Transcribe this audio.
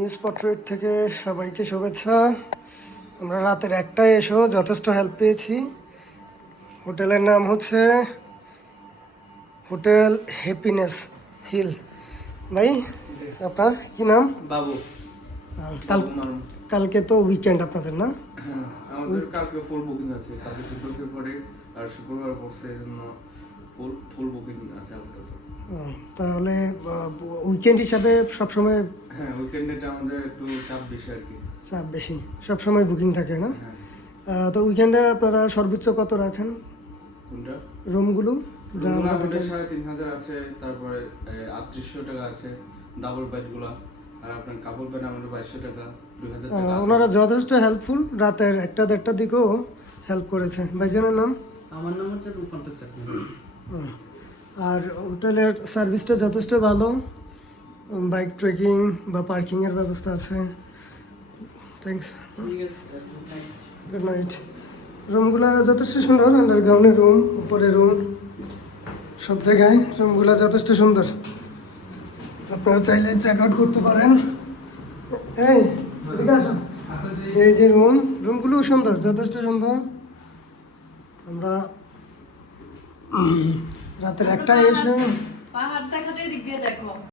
News portrait থেকে সবাইকে শুভেচ্ছা। আমরা রাতের একটায় এসো যথেষ্ট হেল্প পেয়েছি। হোটেলের নাম হচ্ছে হোটেল হ্যাপিনেস হিল। ভাই আপনার কি নাম? বাবু। কালকে তো উইকেন্ড আপনাদের, না? হ্যাঁ, আমাদের কালকে ফুল বুকিং আছে। কালকে 14 ফেব্রুয়ারি আর শুক্রবার পড়ছে, এজন্য ফুল বুকিং আছে আপাতত। তাহলে উইকেন্ড হিসাবে সবসময়? হ্যাঁ, উইকেন্ডে আমাদের একটু চাপ বেশি আর কি। চাপ বেশি, সবসময় বুকিং থাকে, না? হ্যাঁ। তো উইকেন্ডে আপনারা সর্বোচ্চ কত রাখেন কোনটা? রুমগুলো? যা আমরা আমাদের 3500 আছে, তারপরে 3800 টাকা আছে ডাবল বেডগুলা, আর আপনার কাপল বেড আমাদের 2200 টাকা, 2000 টাকা। ওনারা যথেষ্ট হেল্পফুল, রাতের 1-1:30টার দিকেও হেল্প করেছে। ভাইজানের নাম? আমার নাম হচ্ছে রূপান্তর চাকমা। আর হোটেলের সার্ভিসটা যথেষ্ট ভালো, বাইক ট্রেকিং বা পার্কিংয়ের ব্যবস্থা আছে। থ্যাংকস, ঠিক আছে sir, good night. Good night. রুমগুলো যথেষ্ট সুন্দর, আন্ডারগ্রাউন্ডের রুম, উপরে রুম, সব জায়গায় রুমগুলো যথেষ্ট সুন্দর। আপনারা চাইলে চেক আউট করতে পারেন। এই এদিকে আসো। এই যে রুমগুলো সুন্দর, যথেষ্ট সুন্দর। আমরা রাতের 1টায় এসে পাহাড় দেখাতে দিক দিয়ে দেখো।